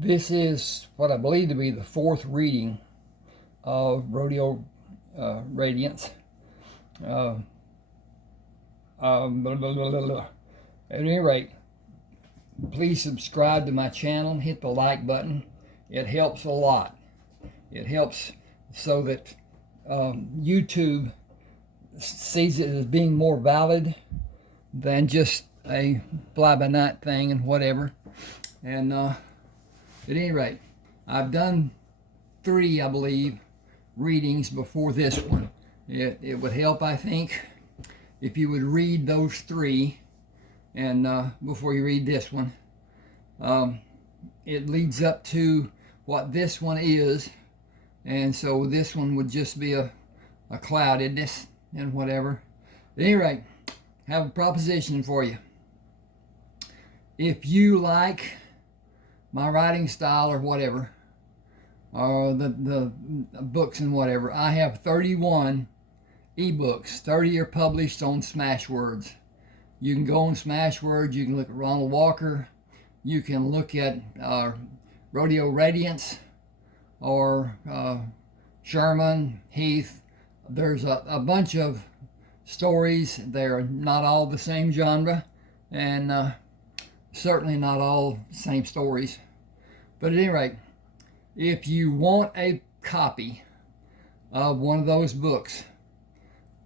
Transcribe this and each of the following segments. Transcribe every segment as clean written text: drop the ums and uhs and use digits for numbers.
This is what I believe to be the fourth reading of Rodeo Radiance. Blah, blah, blah, blah. At any rate, please subscribe to my channel and hit the like button. It helps a lot. It helps so that YouTube sees it as being more valid than just a fly-by-night thing and whatever. And at any rate, I've done 3, I believe, readings before this one. It would help, I think, if you would read those 3 and before you read this one. It leads up to what this one is, and so this one would just be a cloudedness and whatever. At any rate, I have a proposition for you. If you like my writing style or whatever, or the books and whatever, I have 31 ebooks. 30 are published on Smashwords. You can go on Smashwords, you can look at Ronald Walker, you can look at Rodeo Radiance, or Sherman, Heath. There's a bunch of stories. They're not all the same genre, and certainly not all the same stories. But at any rate, if you want a copy of one of those books,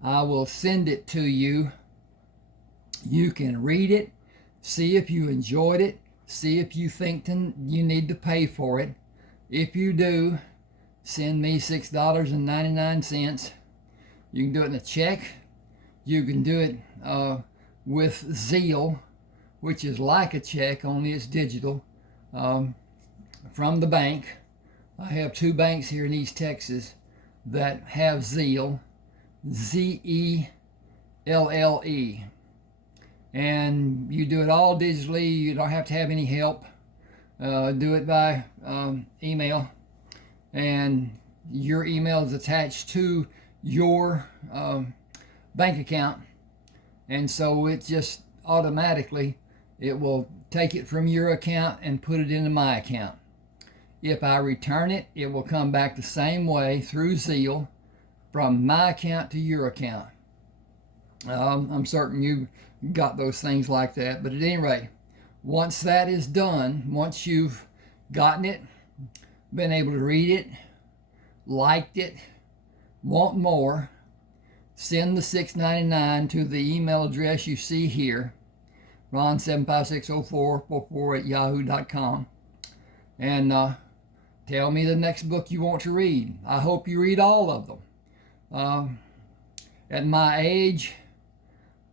I will send it to you. You can read it, see if you enjoyed it, see if you think you need to pay for it. If you do, send me $6.99. You can do it in a check. You can do it with Zeal, which is like a check, only it's digital, from the bank. I have 2 banks here in East Texas that have Zeal, Zelle. And you do it all digitally. You don't have to have any help. Do it by email, and your email is attached to your bank account, and so it just automatically, it will take it from your account and put it into my account. If I return it, it will come back the same way through Zeal from my account to your account. I'm certain you got those things like that, but at any rate, once that is done, once you've gotten it, been able to read it, liked it, want more, send the $6.99 to the email address you see here, ron7560444@yahoo.com, and tell me the next book you want to read. I hope you read all of them. At my age,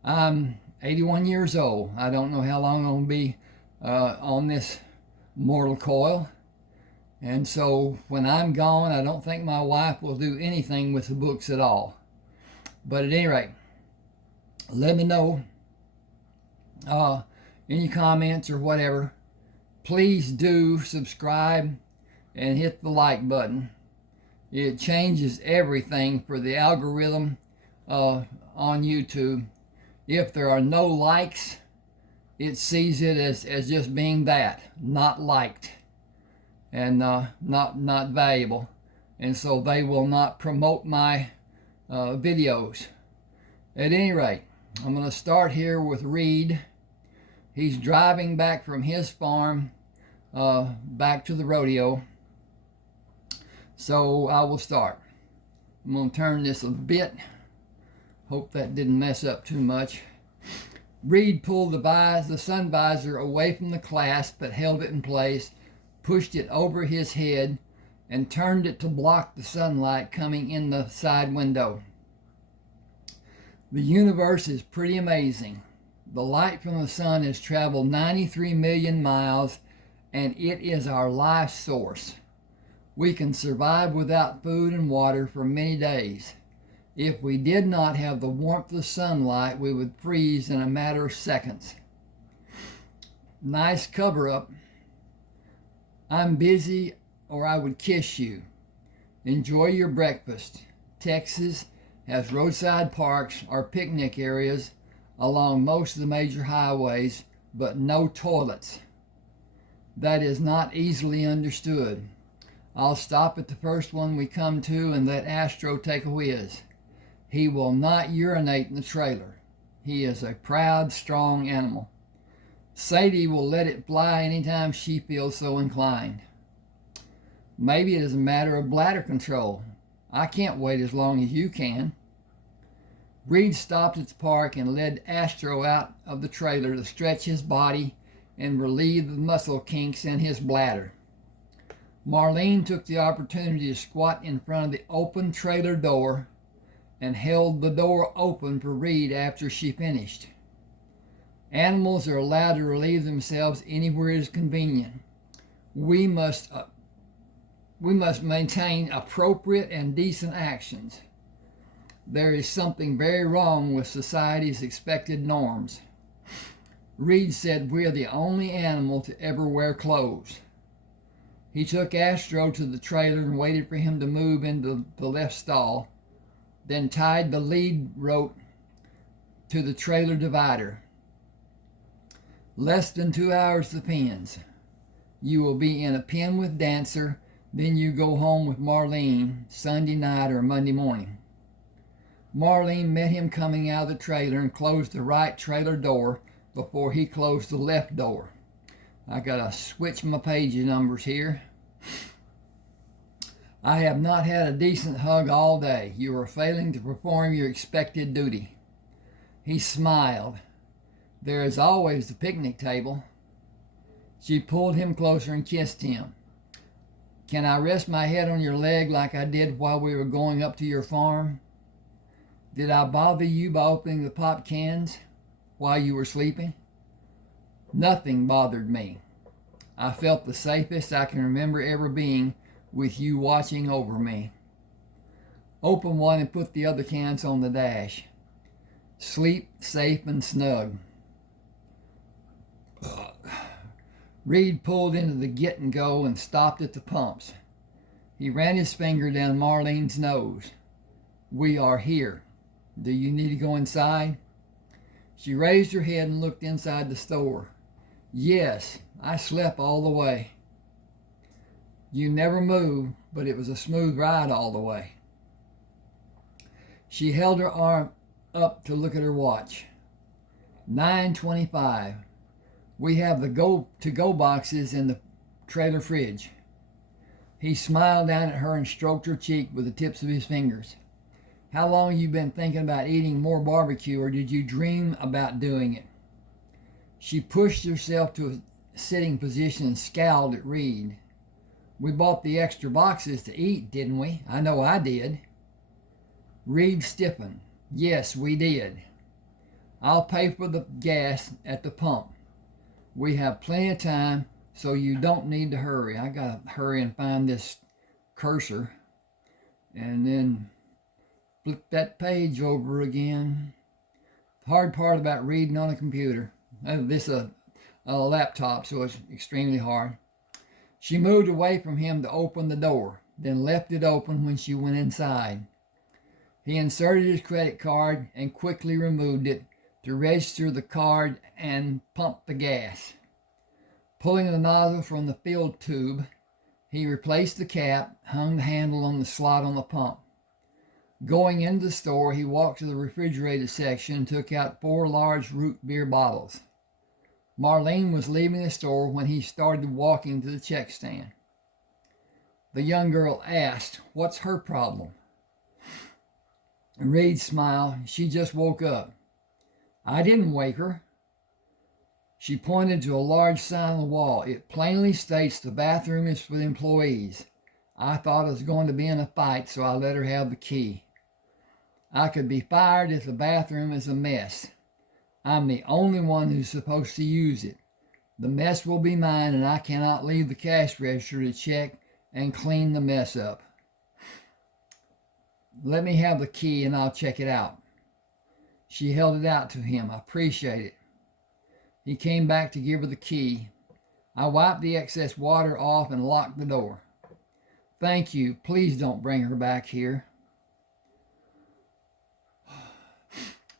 I'm 81 years old. I don't know how long I'm going to be on this mortal coil. And so when I'm gone, I don't think my wife will do anything with the books at all. But at any rate, let me know any comments or whatever. Please do subscribe and hit the like button. It changes everything for the algorithm on YouTube. If there are no likes, it sees it as just being that, not liked, and not valuable. And so they will not promote my videos. At any rate, I'm going to start here with Reed. He's driving back from his farm back to the rodeo. So I will start. I'm going to turn this a bit. Hope that didn't mess up too much. Reed pulled the sun visor away from the clasp but held it in place, pushed it over his head, and turned it to block the sunlight coming in the side window. The universe is pretty amazing. The light from the sun has traveled 93 million miles, and it is our life source. We can survive without food and water for many days. If we did not have the warmth of sunlight, we would freeze in a matter of seconds. Nice cover-up. I'm busy or I would kiss you. Enjoy your breakfast. Texas has roadside parks or picnic areas along most of the major highways, but no toilets. that is not easily understood. I'll stop at the first one we come to and let Astro take a whiz. He will not urinate in the trailer. He is a proud, strong animal. Sadie will let it fly anytime she feels so inclined. Maybe it is a matter of bladder control. I can't wait as long as you can. Reed stopped at the park and led Astro out of the trailer to stretch his body and relieve the muscle kinks in his bladder. Marlene took the opportunity to squat in front of the open trailer door and held the door open for Reed after she finished. Animals are allowed to relieve themselves anywhere it is convenient. We must maintain appropriate and decent actions. There is something very wrong with society's expected norms. Reed said we're the only animal to ever wear clothes. He took Astro to the trailer and waited for him to move into the left stall, then tied the lead rope to the trailer divider. Less than 2 hours to pens. You will be in a pen with Dancer, then you go home with Marlene Sunday night or Monday morning. Marlene met him coming out of the trailer and closed the right trailer door before he closed the left door. I gotta switch my page numbers here. I have not had a decent hug all day. You are failing to perform your expected duty. He smiled. There is always the picnic table. She pulled him closer and kissed him. Can I rest my head on your leg like I did while we were going up to your farm? Did I bother you by opening the pop cans while you were sleeping? Nothing bothered me. I felt the safest I can remember ever being with you watching over me. Open one and put the other cans on the dash. Sleep safe and snug. Reed pulled into the get and go and stopped at the pumps. He ran his finger down Marlene's nose. We are here. Do you need to go inside? She raised her head and looked inside the store. Yes, I slept all the way. You never moved, but it was a smooth ride all the way. She held her arm up to look at her watch. 9:25. We have the to-go boxes in the trailer fridge. He smiled down at her and stroked her cheek with the tips of his fingers. How long have you been thinking about eating more barbecue, or did you dream about doing it? She pushed herself to a sitting position and scowled at Reed. We bought the extra boxes to eat, didn't we? I know I did. Reed stiffened. Yes, we did. I'll pay for the gas at the pump. We have plenty of time, so you don't need to hurry. I gotta hurry and find this cursor and then flip that page over again. The hard part about reading on a computer. This is a laptop, so it's extremely hard. She moved away from him to open the door, then left it open when she went inside. He inserted his credit card and quickly removed it to register the card and pump the gas. Pulling the nozzle from the fill tube, he replaced the cap, hung the handle on the slot on the pump. Going into the store, he walked to the refrigerated section and took out 4 large root beer bottles. Marlene was leaving the store when he started walking to the check stand. The young girl asked, "What's her problem?" Reed smiled. She just woke up. I didn't wake her. She pointed to a large sign on the wall. It plainly states the bathroom is for the employees. I thought I was going to be in a fight, so I let her have the key. I could be fired if the bathroom is a mess. I'm the only one who's supposed to use it. The mess will be mine, and I cannot leave the cash register to check and clean the mess up. Let me have the key and I'll check it out. She held it out to him. I appreciate it. He came back to give her the key. I wiped the excess water off and locked the door. Thank you. Please don't bring her back here.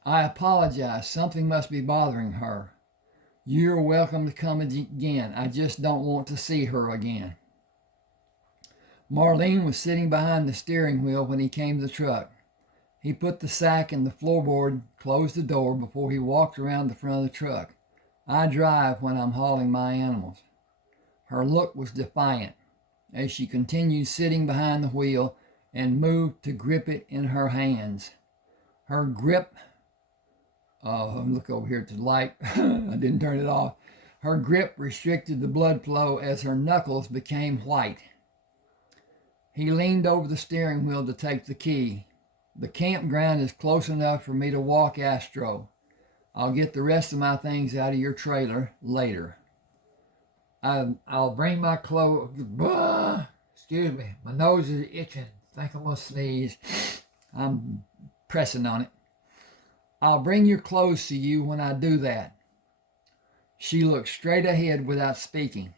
I apologize. Something must be bothering her. You're welcome to come again. I just don't want to see her again. Marlene was sitting behind the steering wheel when he came to the truck. He put the sack in the floorboard, closed the door before he walked around the front of the truck. I drive when I'm hauling my animals. Her look was defiant as she continued sitting behind the wheel and moved to grip it in her hands. Her grip, look over here to the light, I didn't turn it off. Her grip restricted the blood flow as her knuckles became white. He leaned over the steering wheel to take the key. The campground is close enough for me to walk Astro. I'll get the rest of my things out of your trailer later. I'll bring my clothes. Excuse me, my nose is itching. I think I'm going to sneeze. I'm pressing on it. I'll bring your clothes to you when I do that. She looked straight ahead without speaking.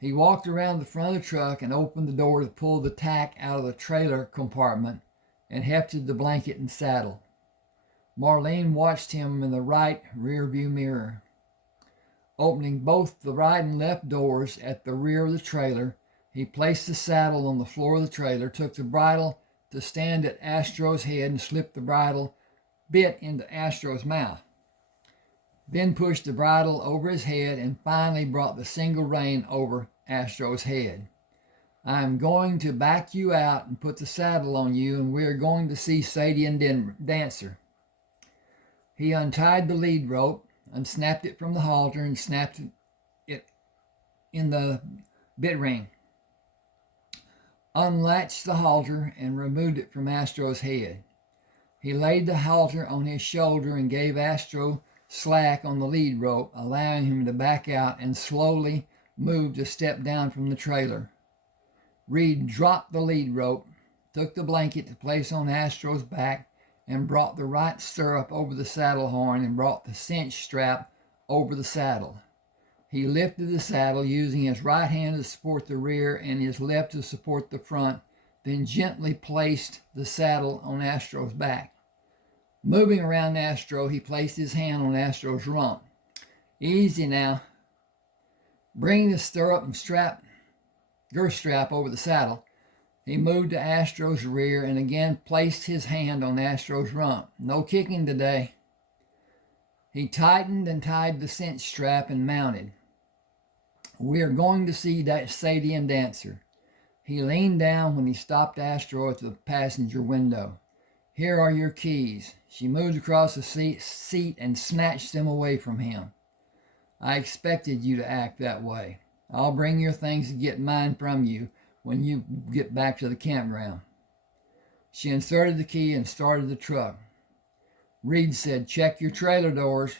He walked around the front of the truck and opened the door to pull the tack out of the trailer compartment and hefted the blanket and saddle. Marlene watched him in the right rear view mirror. Opening both the right and left doors at the rear of the trailer, he placed the saddle on the floor of the trailer, took the bridle to stand at Astro's head and slipped the bridle bit into Astro's mouth. Then pushed the bridle over his head and finally brought the single rein over Astro's head. I am going to back you out and put the saddle on you, and we are going to see Sadie and Dancer. He untied the lead rope, unsnapped it from the halter, and snapped it in the bit ring. Unlatched the halter and removed it from Astro's head. He laid the halter on his shoulder and gave Astro slack on the lead rope, allowing him to back out and slowly moved a step down from the trailer. Reed dropped the lead rope, took the blanket to place on Astro's back, and brought the right stirrup over the saddle horn and brought the cinch strap over the saddle. He lifted the saddle, using his right hand to support the rear and his left to support the front, then gently placed the saddle on Astro's back. Moving around Astro, he placed his hand on Astro's rump. Easy now. Bring the stirrup and girth strap over the saddle. He moved to Astro's rear and again placed his hand on Astro's rump. No kicking today. He tightened and tied the cinch strap and mounted. We are going to see Sadie and Dancer. He leaned down when he stopped Astro at the passenger window. Here are your keys. She moved across the seat and snatched them away from him. I expected you to act that way. I'll bring your things and get mine from you when you get back to the campground. She inserted the key and started the truck. Reed said, check your trailer doors.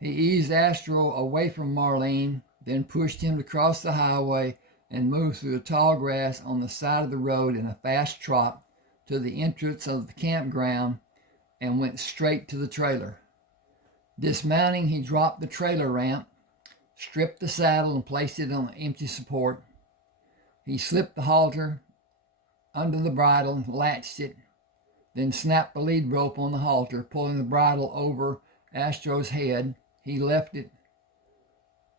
He eased Astro away from Marlene, then pushed him to cross the highway and moved through the tall grass on the side of the road in a fast trot to the entrance of the campground and went straight to the trailer. Dismounting, he dropped the trailer ramp, stripped the saddle, and placed it on an empty support. He slipped the halter under the bridle and latched it, then snapped the lead rope on the halter, pulling the bridle over Astro's head. He left it.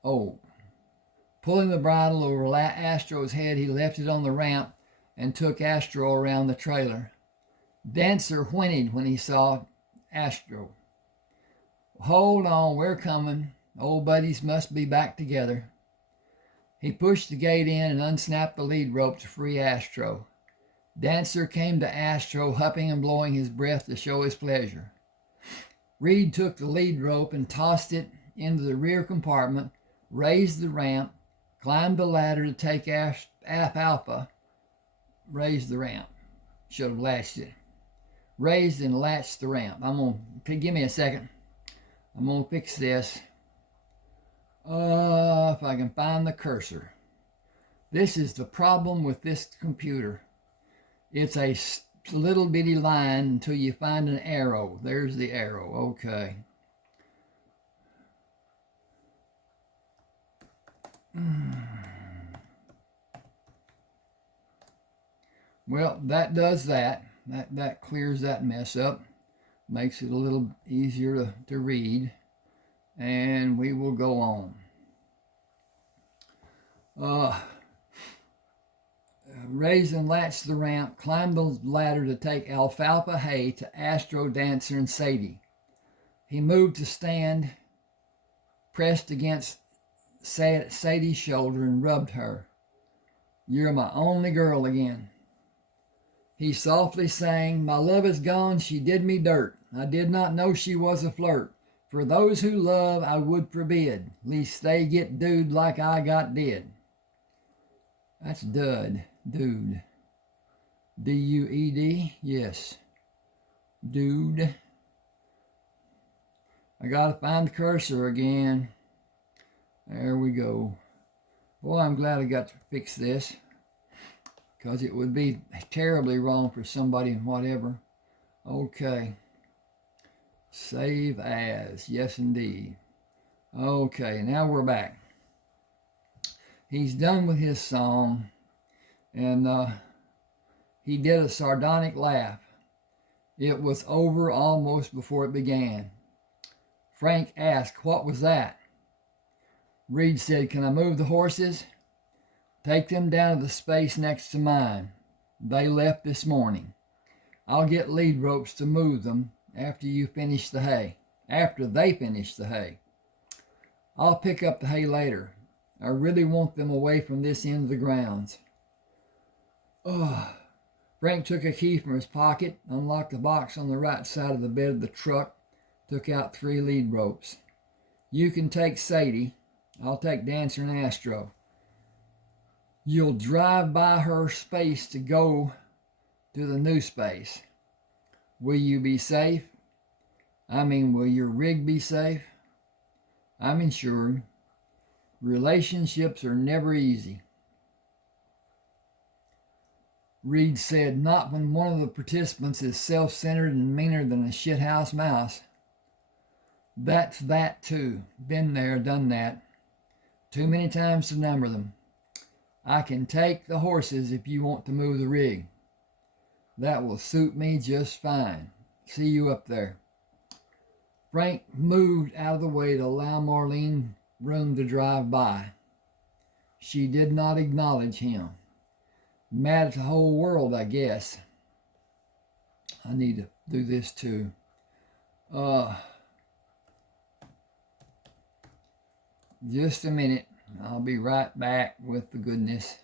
Pulling the bridle over Astro's head, he left it on the ramp and took Astro around the trailer. Dancer whinnied when he saw Astro. Hold on, we're coming. Old buddies must be back together. He pushed the gate in and unsnapped the lead rope to free Astro. Dancer came to Astro, huffing and blowing his breath to show his pleasure. Reed took the lead rope and tossed it into the rear compartment, raised the ramp, climbed the ladder to take Alpha, raised the ramp. Should have latched it. Raised and latched the ramp. Give me a second. I'm going to fix this. If I can find the cursor. This is the problem with this computer. It's a little bitty line until you find an arrow. There's the arrow. Okay. Well, that does that. That clears that mess up. Makes it a little easier to read. and we will go on. Raised and latched the ramp, climbed the ladder to take alfalfa hay to Astro, Dancer, and Sadie. He moved to stand, pressed against Sadie's shoulder, and rubbed her. "You're my only girl again." He softly sang, "My love is gone, she did me dirt. I did not know she was a flirt. For those who love I would forbid, least they get dude like I got did." That's dud, dude. D-U-E-D, yes. Dude. I gotta find the cursor again. There we go. Boy, I'm glad I got to fix this, because it would be terribly wrong for somebody and whatever. Okay. Save as. Yes, indeed. Okay, now we're back. He's done with his song, and he did a sardonic laugh. It was over almost before it began. Frank asked, "What was that?" Reed said, "Can I move the horses?" "Take them down to the space next to mine. They left this morning. I'll get lead ropes to move them after you finish the hay. After they finish the hay. I'll pick up the hay later. I really want them away from this end of the grounds." Frank took a key from his pocket, unlocked the box on the right side of the bed of the truck, took out 3 lead ropes. "You can take Sadie. I'll take Dancer and Astro. You'll drive by her space to go to the new space. Will you be safe? I mean, will your rig be safe? I'm insured. Relationships are never easy." Reed said, "Not when one of the participants is self-centered and meaner than a shithouse mouse." "That's that too. Been there, done that. Too many times to number them. I can take the horses if you want to move the rig. That will suit me just fine. See you up there." Frank moved out of the way to allow Marlene room to drive by. She did not acknowledge him. Mad at the whole world, I guess. I need to do this too. Just a minute. I'll be right back with the goodness,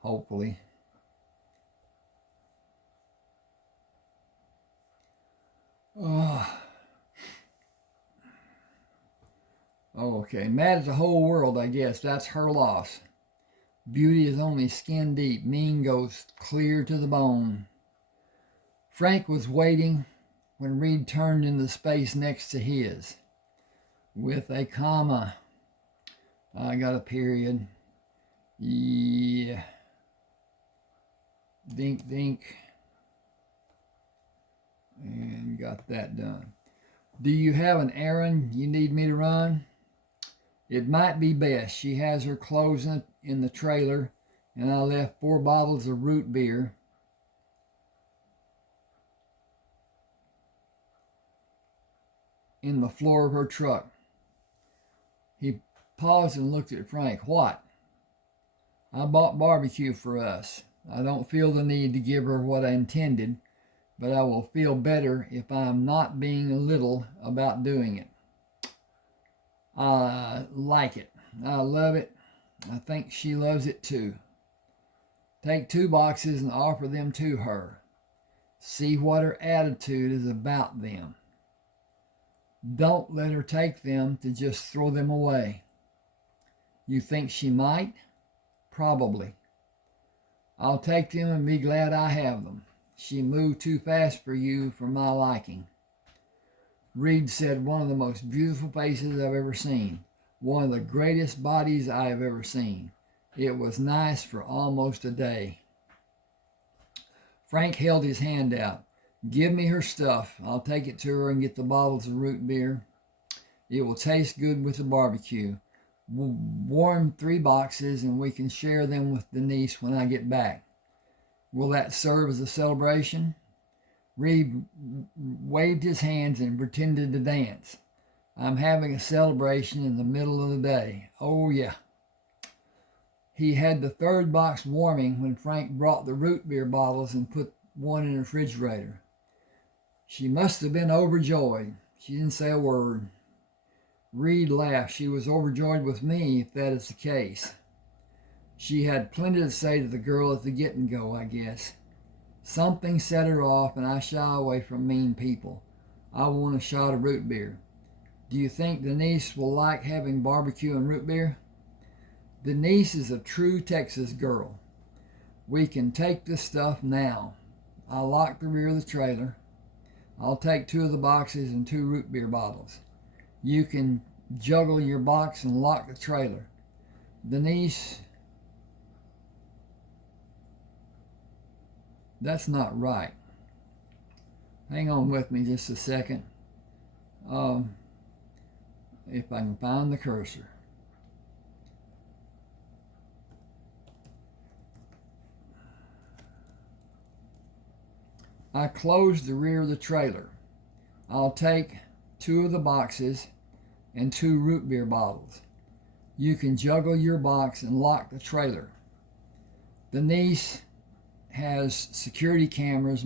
hopefully. Okay, mad at the whole world, I guess. That's her loss. Beauty is only skin deep. Mean goes clear to the bone. Frank was waiting when Reed turned in the space next to his. With a comma. I got a period. Yeah. Dink, dink. And got that done. "Do you have an errand you need me to run?" "It might be best. She has her clothes in the trailer, and I left 4 bottles of root beer in the floor of her truck." He paused and looked at Frank. "What?" "I bought barbecue for us. I don't feel the need to give her what I intended, but I will feel better if I am not being little about doing it. I like it. I love it. I think she loves it too. Take 2 boxes and offer them to her. See what her attitude is about them. Don't let her take them to just throw them away. You think she might? Probably. I'll take them and be glad I have them. She moved too fast for you for my liking." Reed said, "One of the most beautiful faces I've ever seen. One of the greatest bodies I have ever seen. It was nice for almost a day." Frank held his hand out. "Give me her stuff. I'll take it to her and get the bottles of root beer. It will taste good with the barbecue. We'll warm 3 boxes and we can share them with Denise when I get back. Will that serve as a celebration?" Reed waved his hands and pretended to dance. I'm having a celebration in the middle of the day. Oh, yeah. He had the third box warming when Frank brought the root beer bottles and put one in the refrigerator. She must have been overjoyed. She didn't say a word. Reed laughed. She was overjoyed with me, if that is the case. She had plenty to say to the girl at the get-and-go, I guess. Something set her off, and I shy away from mean people. I want a shot of root beer. Do you think Denise will like having barbecue and root beer? Denise is a true Texas girl. We can take this stuff now. I locked the rear of the trailer. I'll take 2 of the boxes and 2 root beer bottles. You can juggle your box and lock the trailer. Denise, that's not right. Hang on with me just a second. If I can find the cursor. I closed the rear of the trailer. I'll take 2 of the boxes and 2 root beer bottles. You can juggle your box and lock the trailer. Denise has security cameras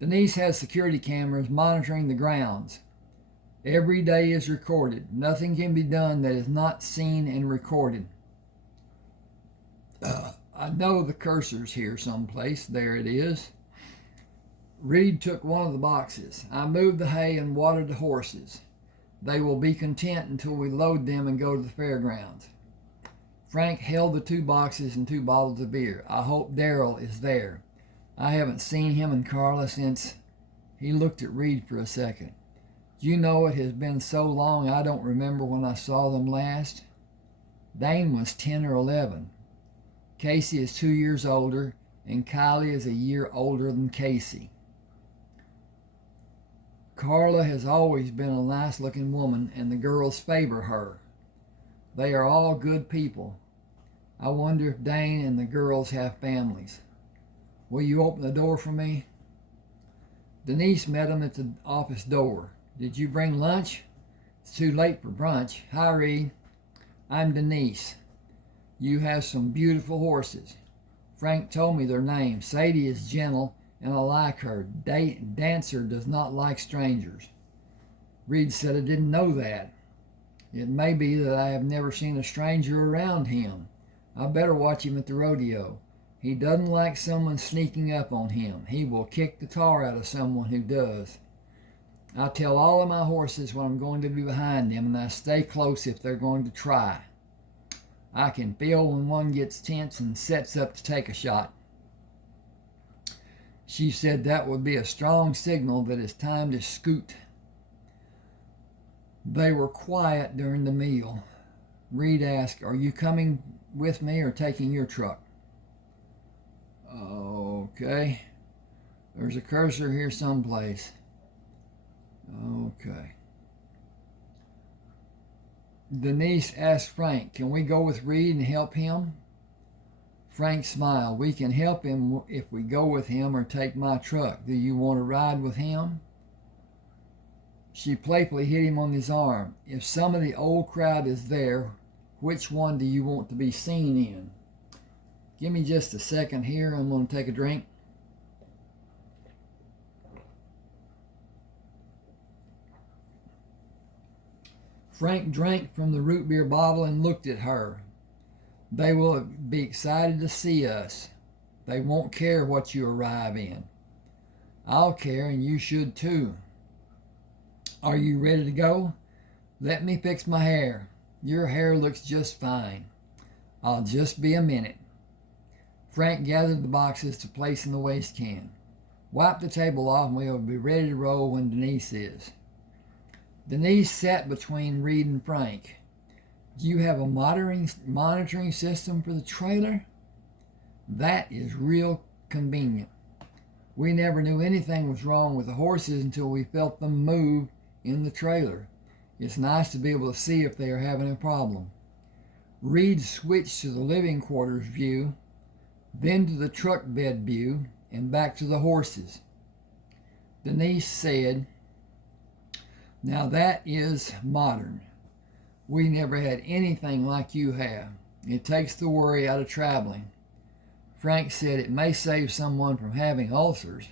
Denise has security cameras monitoring the grounds. Every day is recorded. Nothing can be done that is not seen and recorded. I know the cursor's here someplace. There it is. Reed took one of the boxes. I moved the hay and watered the horses. They will be content until we load them and go to the fairgrounds. Frank held the 2 boxes and 2 bottles of beer. I hope Darrell is there. I haven't seen him and Carla since... He looked at Reed for a second. You know, it has been so long I don't remember when I saw them last. Dane was 10 or 11. Casey is 2 years older, and Kylie is a year older than Casey. Carla has always been a nice-looking woman, and the girls favor her. They are all good people. I wonder if Dane and the girls have families. Will you open the door for me? Denise met him at the office door. Did you bring lunch? It's too late for brunch. Hi, Reed. I'm Denise. You have some beautiful horses. Frank told me their names. Sadie is gentle, and I like her. Dancer does not like strangers. Reed said I didn't know that. It may be that I have never seen a stranger around him. I better watch him at the rodeo. He doesn't like someone sneaking up on him. He will kick the tar out of someone who does. I tell all of my horses when I'm going to be behind them, and I stay close if they're going to try. I can feel when one gets tense and sets up to take a shot. She said that would be a strong signal that it's time to scoot. They were quiet during the meal. Reed asked, are you coming with me or taking your truck? Okay. There's a cursor here someplace. Okay. Denise asked Frank, can we go with Reed and help him? Frank smiled. We can help him if we go with him or take my truck. Do you want to ride with him? She playfully hit him on his arm. If some of the old crowd is there, which one do you want to be seen in? Give me just a second here. I'm going to take a drink. Frank drank from the root beer bottle and looked at her. They will be excited to see us. They won't care what you arrive in. I'll care, and you should too. Are you ready to go? Let me fix my hair. Your hair looks just fine. I'll just be a minute. Frank gathered the boxes to place in the waste can. Wipe the table off and we'll be ready to roll when Denise is. Denise sat between Reed and Frank. Do you have a monitoring system for the trailer? That is real convenient. We never knew anything was wrong with the horses until we felt them move in the trailer. It's nice to be able to see if they are having a problem. Reed switched to the living quarters view, then to the truck bed view, and back to the horses. Denise said, Now that is modern. We never had anything like you have. It takes the worry out of traveling. Frank said it may save someone from having ulcers.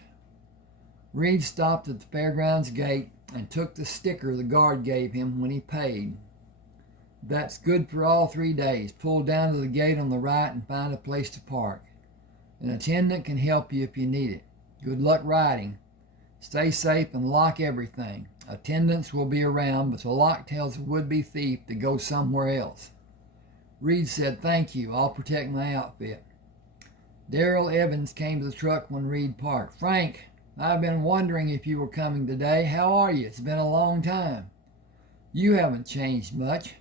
Reed stopped at the fairgrounds gate and took the sticker the guard gave him when he paid. That's good for all 3 days. Pull down to the gate on the right and find a place to park. An attendant can help you if you need it. Good luck riding. Stay safe and lock everything. Attendants will be around, but the lock tells a would-be thief to go somewhere else. Reed said, "Thank you. I'll protect my outfit." Darrell Evans came to the truck when Reed parked. "Frank, I've been wondering if you were coming today. How are you? It's been a long time." "You haven't changed much.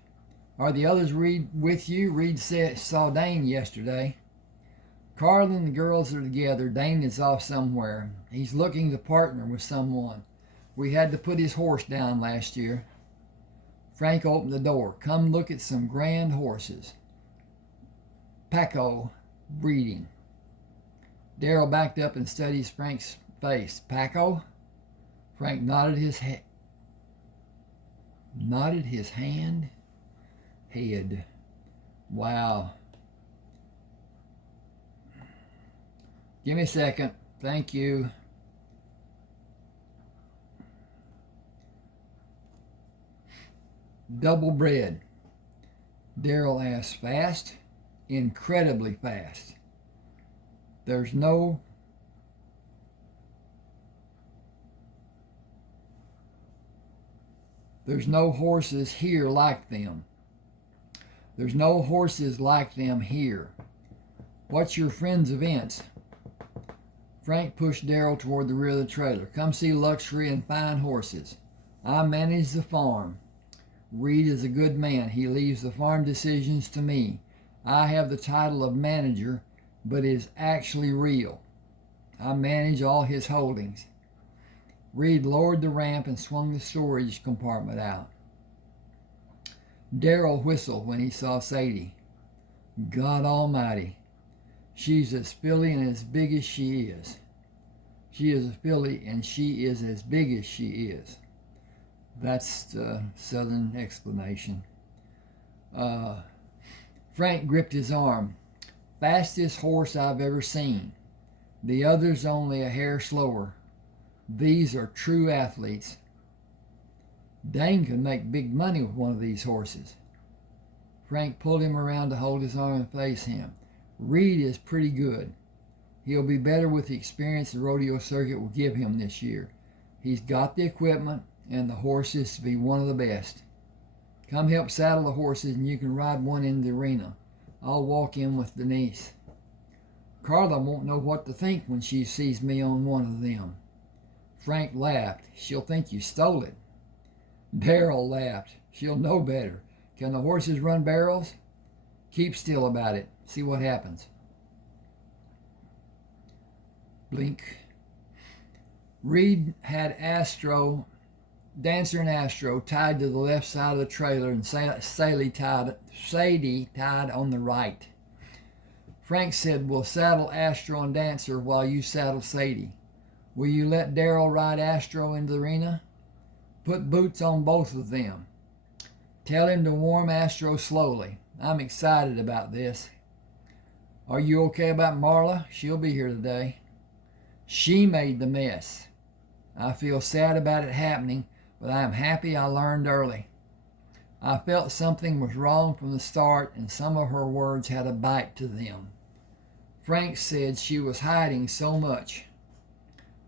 Are the others with you?" Reed saw Dane yesterday. "Carl and the girls are together. Dane is off somewhere. He's looking to partner with someone. We had to put his horse down last year." Frank opened the door. "Come look at some grand horses. Paco breeding." Darrell backed up and studied Frank's face. "Paco?" Frank nodded his head. Wow. "Give me a second. Thank you." "Double bread?" Darrell asked. "Fast?" "Incredibly fast. There's no horses here like them. There's no horses like them here. What's your friend's events?" Frank pushed Darrell toward the rear of the trailer. "Come see luxury and fine horses. I manage the farm. Reed is a good man. He leaves the farm decisions to me. I have the title of manager, but is actually real. I manage all his holdings." Reed lowered the ramp and swung the storage compartment out. Darrell whistled when he saw Sadie. "God Almighty. She's as filly and as big as she is. She is a filly and she is as big as she is." That's the Southern explanation. Frank gripped his arm. "Fastest horse I've ever seen. The other's only a hair slower. These are true athletes. Dane could make big money with one of these horses." Frank pulled him around to hold his arm and face him. "Reed is pretty good. He'll be better with the experience the rodeo circuit will give him this year. He's got the equipment and the horses to be one of the best. Come help saddle the horses and you can ride one in the arena. I'll walk in with Denise. Carla won't know what to think when she sees me on one of them." Frank laughed. "She'll think you stole it." Darrell laughed. "She'll know better. Can the horses run barrels?" "Keep still about it. See what happens." Blink. Reed had Dancer and Astro tied to the left side of the trailer and Sadie tied on the right. Frank said, "We'll saddle Astro and Dancer while you saddle Sadie. Will you let Darrell ride Astro into the arena? Put boots on both of them. Tell him to warm Astro slowly. I'm excited about this. Are you okay about Marla? She'll be here today. She made the mess. I feel sad about it happening, but I am happy I learned early. I felt something was wrong from the start, and some of her words had a bite to them. Frank said she was hiding so much.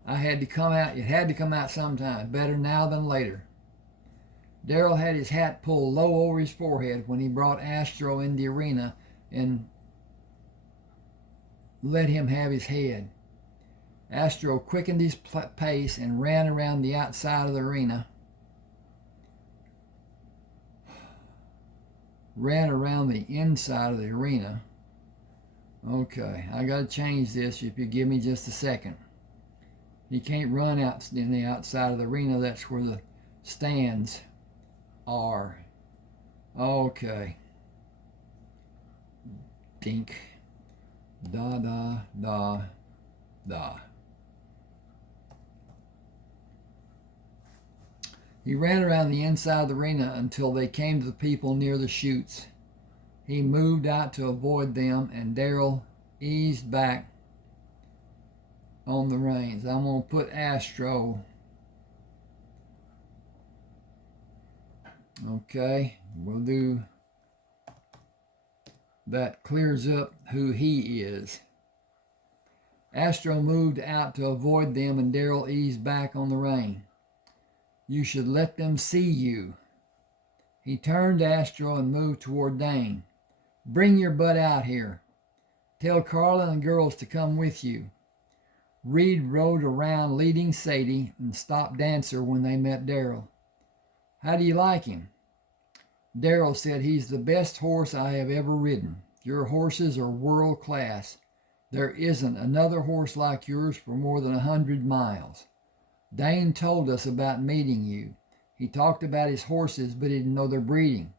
It had to come out sometime, better now than later." Darrell had his hat pulled low over his forehead when he brought Astro in the arena and let him have his head. Astro quickened his pace and ran around the outside of the arena. Ran around the inside of the arena. Okay, I got to change this if you give me just a second. He can't run out in the outside of the arena. That's where the stands are. Okay. Dink. Da, da, da, da. He ran around the inside of the arena until they came to the people near the chutes. He moved out to avoid them, and Daryl eased back on the reins. I'm going to put Astro. Okay, we'll do that. Clears up who he is. Astro moved out to avoid them, and Daryl eased back on the rein. You should let them see you. He turned to Astro and moved toward Dane. Bring your butt out here. Tell Carla and the girls to come with you. Reed rode around leading Sadie and stopped Dancer when they met Daryl. How do you like him? Daryl said he's the best horse I have ever ridden. Your horses are world class. There isn't another horse like yours for more than 100 miles. Dane told us about meeting you. He talked about his horses, but he didn't know their breeding.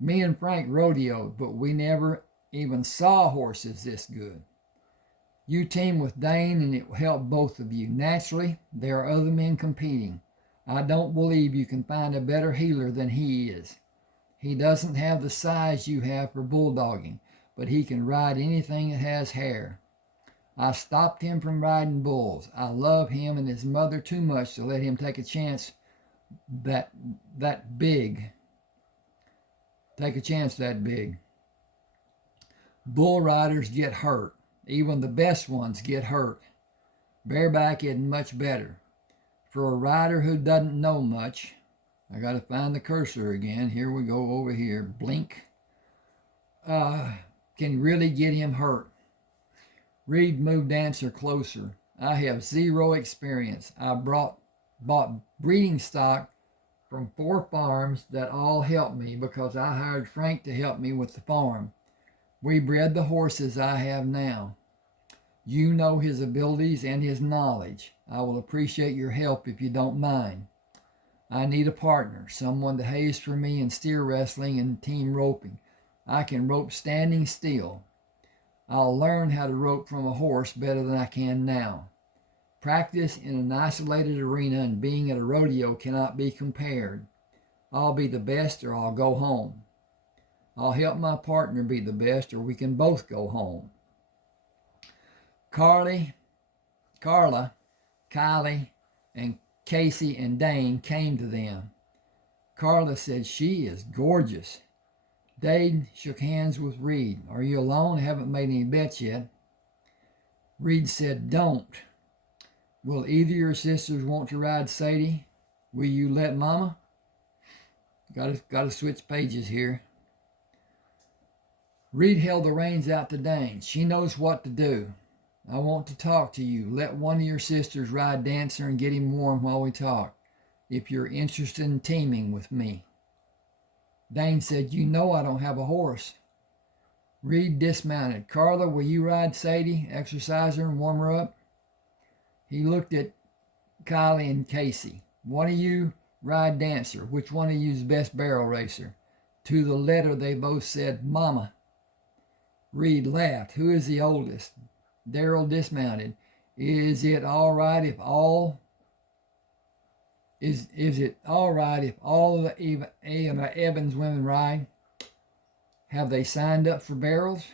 Me and Frank rodeoed, but we never even saw horses this good. You team with Dane and it will help both of you. Naturally, there are other men competing. I don't believe you can find a better heeler than he is. He doesn't have the size you have for bulldogging, but he can ride anything that has hair. I stopped him from riding bulls. I love him and his mother too much to let him take a chance that big. Take a chance that big. Bull riders get hurt. Even the best ones get hurt. Bareback isn't much better. For a rider who doesn't know much, I got to find the cursor again. Here we go over here. Blink. Can really get him hurt. Reed moved Dancer closer. I have zero experience. I bought breeding stock from 4 farms that all helped me because I hired Frank to help me with the farm. We bred the horses I have now. You know his abilities and his knowledge. I will appreciate your help if you don't mind. I need a partner, someone to haze for me in steer wrestling and team roping. I can rope standing still. I'll learn how to rope from a horse better than I can now. Practice in an isolated arena and being at a rodeo cannot be compared. I'll be the best or I'll go home. I'll help my partner be the best or we can both go home. Carla, Kylie, and Casey and Dane came to them. Carla said, she is gorgeous. Dane shook hands with Reed. Are you alone? Haven't made any bets yet. Reed said, don't. Will either of your sisters want to ride Sadie? Will you let Mama? Got to switch pages here. Reed held the reins out to Dane. She knows what to do. I want to talk to you. Let one of your sisters ride Dancer and get him warm while we talk, if you're interested in teaming with me. Dane said, you know I don't have a horse. Reed dismounted. Carla, will you ride Sadie, exercise her and warm her up? He looked at Kylie and Casey. One of you ride Dancer. Which one of you is the best barrel racer? To the letter, they both said, Mama. Reed laughed. Who is the oldest? Daryl dismounted. Is it all right if all of the Evans women ride? Have they signed up for barrels?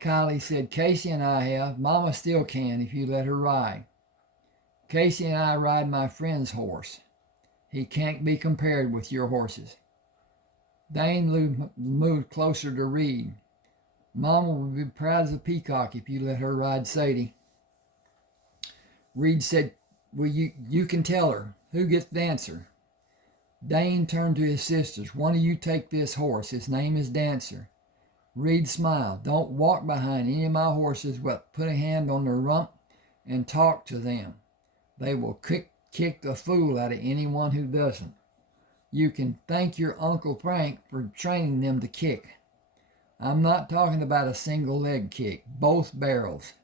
Kylie said, Casey and I have. Mama still can if you let her ride. Casey and I ride my friend's horse. He can't be compared with your horses. Dane moved closer to Reed. Mama would be proud as a peacock if you let her ride Sadie. Reed said, well, you can tell her. Who gets Dancer? Dane turned to his sisters. One of you take this horse. His name is Dancer. Reed smiled. Don't walk behind any of my horses, but put a hand on their rump and talk to them. They will kick the fool out of anyone who doesn't. You can thank your Uncle Frank for training them to kick. I'm not talking about a single leg kick, both barrels.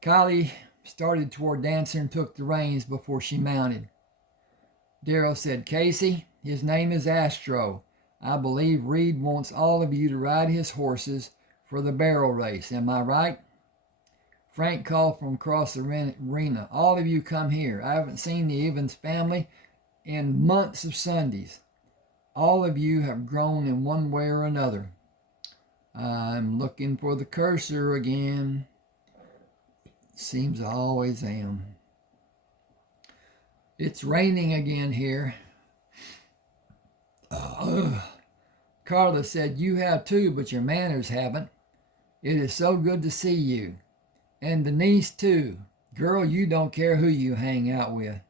Kylie started toward Dancer and took the reins before she mounted. Daryl said, Casey, his name is Astro. I believe Reed wants all of you to ride his horses for the barrel race. Am I right? Frank called from across the arena. All of you come here. I haven't seen the Evans family in months of Sundays. All of you have grown in one way or another. I'm looking for the cursor again. Seems I always am. It's raining again here. Carla said, you have too, but your manners haven't. It is so good to see you. And Denise too. Girl, you don't care who you hang out with.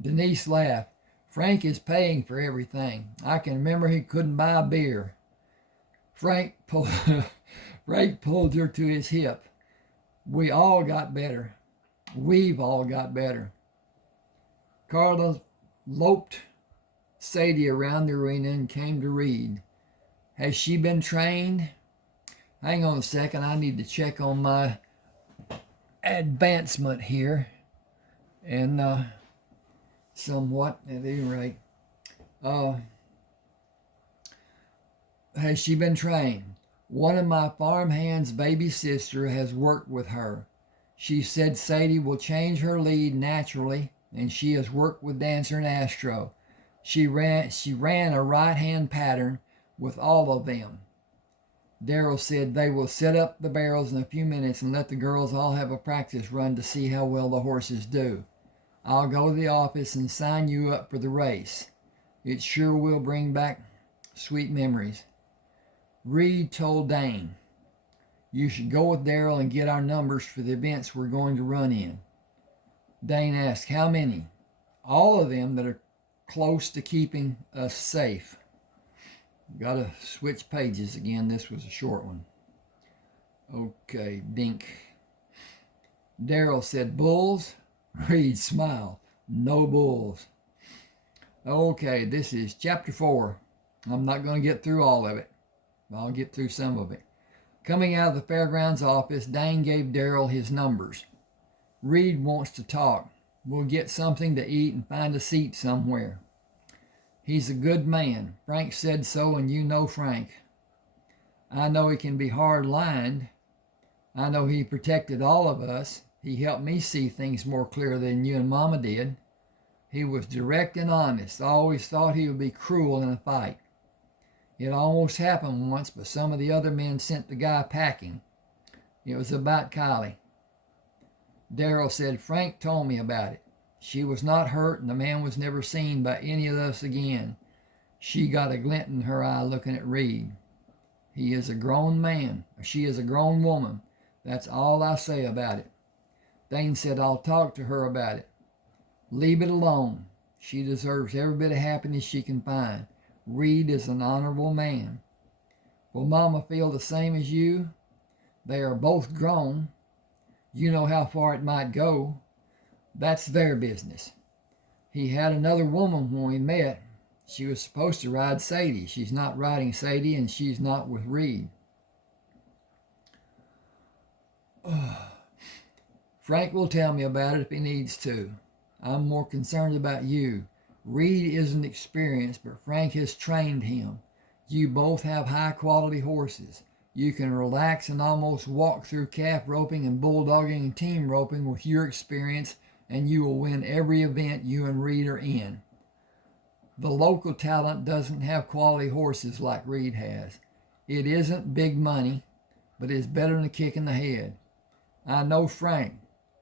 Denise laughed. Frank is paying for everything. I can remember he couldn't buy a beer. Frank pulled her to his hip. We all got better. We've all got better. Carla loped Sadie around the arena and came to Reed. Has she been trained? Hang on a second. I need to check on my advancement here. And somewhat, at any rate. Has she been trained? One of my farmhand's baby sister has worked with her. She said Sadie will change her lead naturally, and she has worked with Dancer and Astro. She ran a right-hand pattern with all of them. Daryl said they will set up the barrels in a few minutes and let the girls all have a practice run to see how well the horses do. I'll go to the office and sign you up for the race. It sure will bring back sweet memories. Reed told Dane, you should go with Daryl and get our numbers for the events we're going to run in. Dane asked, how many? All of them that are close to keeping us safe. Got to switch pages again. This was a short one. Okay, dink. Daryl said, bulls? Reed smiled. No bulls. Okay, this is chapter 4. I'm not going to get through all of it. I'll get through some of it. Coming out of the fairgrounds office, Dane gave Daryl his numbers. Reed wants to talk. We'll get something to eat and find a seat somewhere. He's a good man. Frank said so, and you know Frank. I know he can be hard-lined. I know he protected all of us. He helped me see things more clear than you and Mama did. He was direct and honest. I always thought he would be cruel in a fight. It almost happened once, but some of the other men sent the guy packing. It was about Kylie. Daryl said, Frank told me about it. She was not hurt, and the man was never seen by any of us again. She got a glint in her eye looking at Reed. He is a grown man. She is a grown woman. That's all I say about it. Dane said, I'll talk to her about it. Leave it alone. She deserves every bit of happiness she can find. Reed is an honorable man. Will Mama feel the same as you? They are both grown. You know how far it might go. That's their business. He had another woman when we met. She was supposed to ride Sadie. She's not riding Sadie, and she's not with Reed. Frank will tell me about it if he needs to. I'm more concerned about you. Reed isn't experienced, but Frank has trained him. You both have high-quality horses. You can relax and almost walk through calf roping and bulldogging and team roping with your experience, and you will win every event you and Reed are in. The local talent doesn't have quality horses like Reed has. It isn't big money, but it's better than a kick in the head. I know Frank.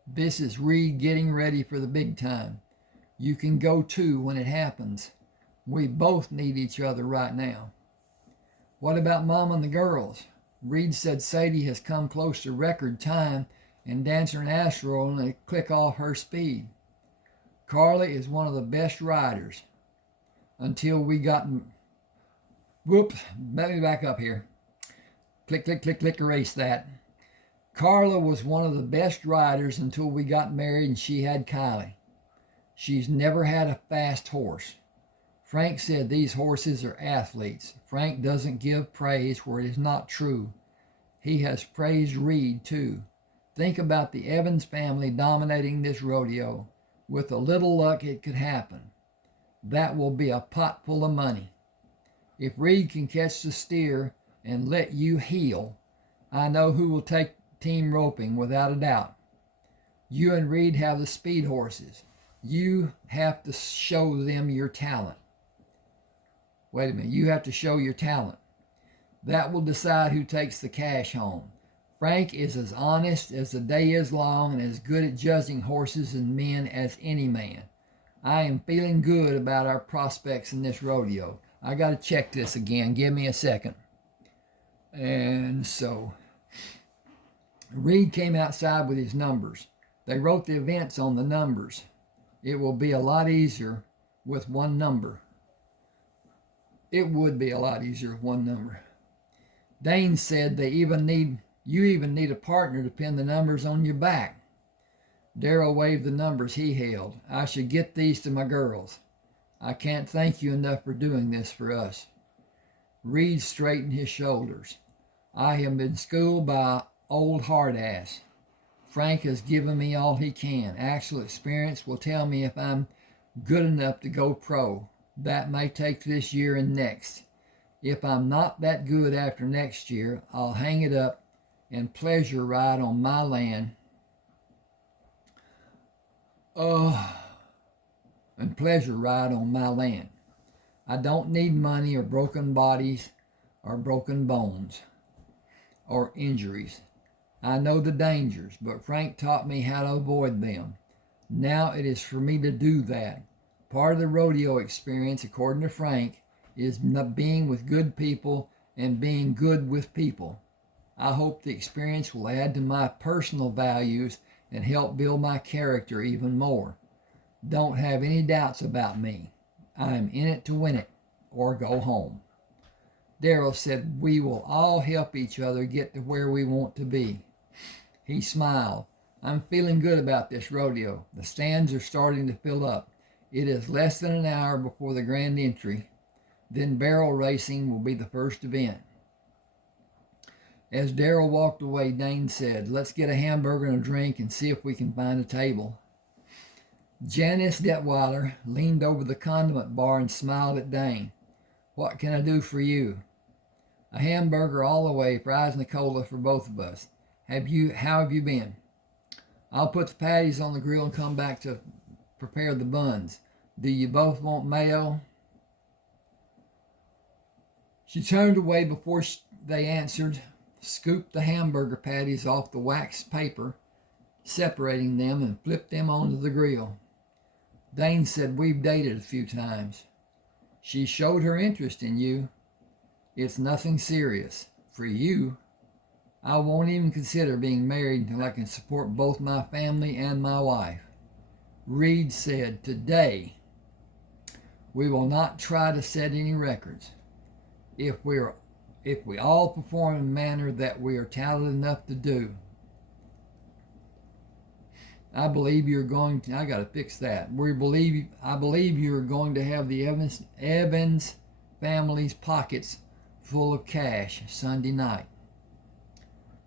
This is Reed getting ready for the big time. You can go too when it happens. We both need each other right now. What about Mom and the girls? Reed said Sadie has come close to record time, and Dancer and Astro only click off her speed. Carly is one of the best riders. Until we got... Whoops, let me back up here. Click, click, click, click, erase that. Carla was one of the best riders until we got married and she had Kylie. She's never had a fast horse. Frank said these horses are athletes. Frank doesn't give praise where it is not true. He has praised Reed too. Think about the Evans family dominating this rodeo. With a little luck, it could happen. That will be a pot full of money. If Reed can catch the steer and let you heel, I know who will take team roping without a doubt. You and Reed have the speed horses. You have to show them your talent. Wait a minute, you have to show your talent. That will decide who takes the cash home. Frank is as honest as the day is long and as good at judging horses and men as any man. I am feeling good about our prospects in this rodeo. I got to check this again. Give me a second. And so Reed came outside with his numbers. They wrote the events on the numbers. It will be a lot easier with one number. It would be a lot easier with one number. Dane said you even need a partner to pin the numbers on your back. Darrell waved the numbers he held. I should get these to my girls. I can't thank you enough for doing this for us. Reed straightened his shoulders. I have been schooled by old hard ass. Frank has given me all he can. Actual experience will tell me if I'm good enough to go pro. That may take this year and next. If I'm not that good after next year, I'll hang it up and pleasure ride on my land. And pleasure ride on my land. I don't need money or broken bodies or broken bones or injuries. I know the dangers, but Frank taught me how to avoid them. Now it is for me to do that. Part of the rodeo experience, according to Frank, is being with good people and being good with people. I hope the experience will add to my personal values and help build my character even more. Don't have any doubts about me. I am in it to win it or go home. Darrell said we will all help each other get to where we want to be. He smiled. I'm feeling good about this rodeo. The stands are starting to fill up. It is less than an hour before the grand entry. Then barrel racing will be the first event. As Darrell walked away, Dane said, let's get a hamburger and a drink and see if we can find a table. Janice Detweiler leaned over the condiment bar and smiled at Dane. What can I do for you? A hamburger all the way, fries and a cola for both of us. How have you been? I'll put the patties on the grill and come back to prepare the buns. Do you both want mayo? She turned away before they answered, scooped the hamburger patties off the waxed paper, separating them, and flipped them onto the grill. Dane said, we've dated a few times. She showed her interest in you. It's nothing serious. For you, I won't even consider being married until I can support both my family and my wife. Reed said, today, we will not try to set any records. If we all perform in a manner that we are talented enough to do, I believe you're going to, I got to fix that. I believe you're going to have the Evans family's pockets full of cash Sunday night.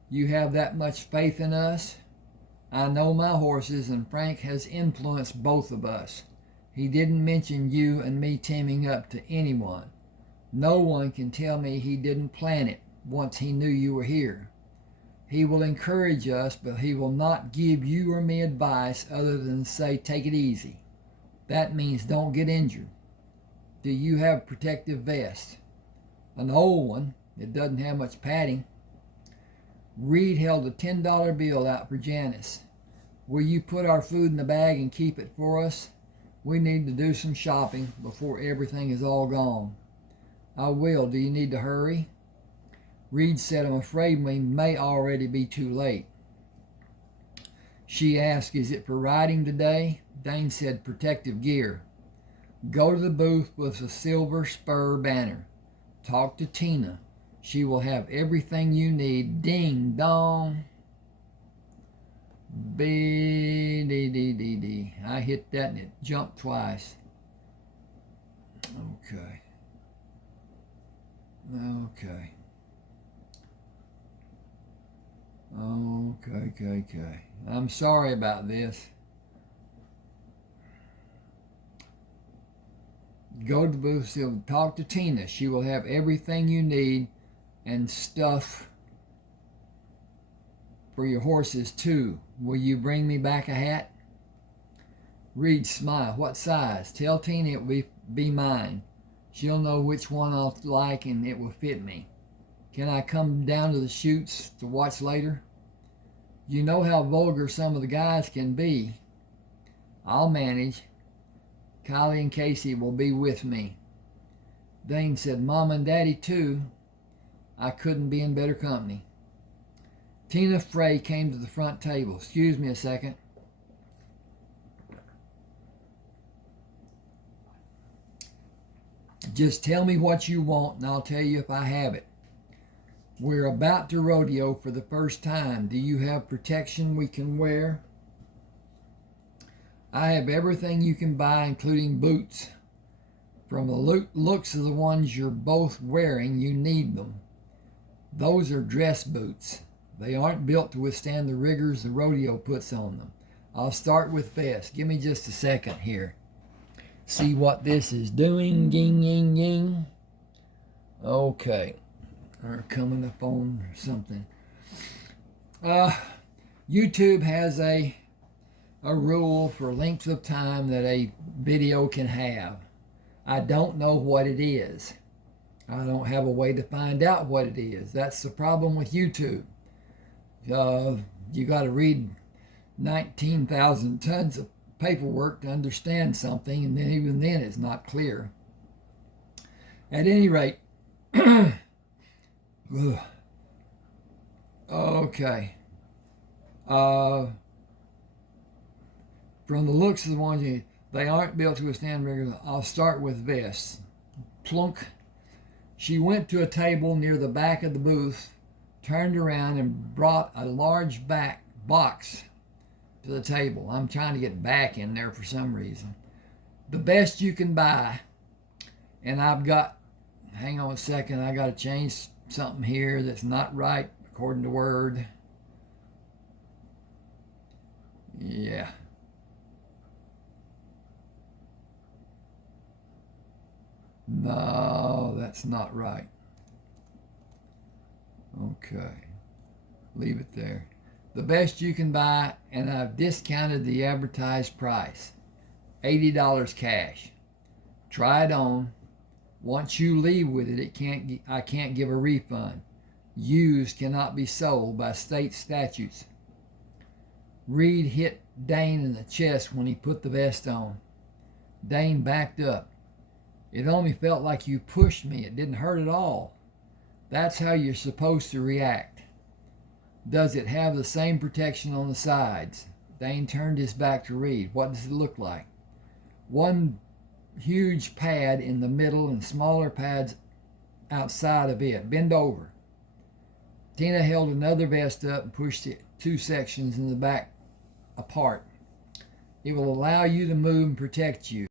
You have that much faith in us? I know my horses, and Frank has influenced both of us. He didn't mention you and me teaming up to anyone. No one can tell me he didn't plan it once he knew you were here. He will encourage us, but he will not give you or me advice other than say, take it easy. That means don't get injured. Do you have a protective vest? An old one. It doesn't have much padding. Reed held a $10 bill out for Janice. Will you put our food in the bag and keep it for us? We need to do some shopping before everything is all gone. I will. Do you need to hurry? Reed said, I'm afraid we may already be too late. She asked, is it for riding today? Dane said, protective gear. Go to the booth with a silver spur banner. Talk to Tina. She will have everything you need. Ding dong. B-D-D-D-D. I hit that and it jumped twice. Okay. Okay. I'm sorry about this. Go to the booth, talk to Tina. She will have everything you need and stuff for your horses too. Will you bring me back a hat? Reed, smile. What size? Tell Tina it will be mine. She'll know which one I'll like and it will fit me. Can I come down to the chutes to watch later? You know how vulgar some of the guys can be. I'll manage. Kylie and Casey will be with me. Dane said, Mom and Daddy too. I couldn't be in better company. Tina Frey came to the front table. Excuse me a second. Just tell me what you want and I'll tell you if I have it. We're about to rodeo for the first time. Do you have protection we can wear? I have everything you can buy, including boots. From the looks of the ones you're both wearing, you need them. Those are dress boots. They aren't built to withstand the rigors the rodeo puts on them. I'll start with vests. Give me just a second here. See what this is doing. Ging, ging, ging. Okay. Or coming up on something. YouTube has a rule for length of time that a video can have. I don't know what it is. I don't have a way to find out what it is. That's the problem with YouTube. You got to read 19,000 tons of paperwork to understand something, and then even then it's not clear. At any rate, okay. From the looks of the ones, they aren't built to withstand rigor. I'll start with vests. Plunk. She went to a table near the back of the booth, turned around, and brought a large back box to the table. I'm trying to get back in there for some reason. The best you can buy. And I've got, hang on a second, I got to change something here that's not right according to Word. Yeah. No, that's not right. Okay. Leave it there. The best you can buy, and I've discounted the advertised price. $80 cash. Try it on. Once you leave with it, I can't give a refund. Used cannot be sold by state statutes. Reed hit Dane in the chest when he put the vest on. Dane backed up. It only felt like you pushed me. It didn't hurt at all. That's how you're supposed to react. Does it have the same protection on the sides? Dane turned his back to Reed. What does it look like? One huge pad in the middle and smaller pads outside of it. Bend over. Tina held another vest up and pushed the two sections in the back apart. It will allow you to move and protect you.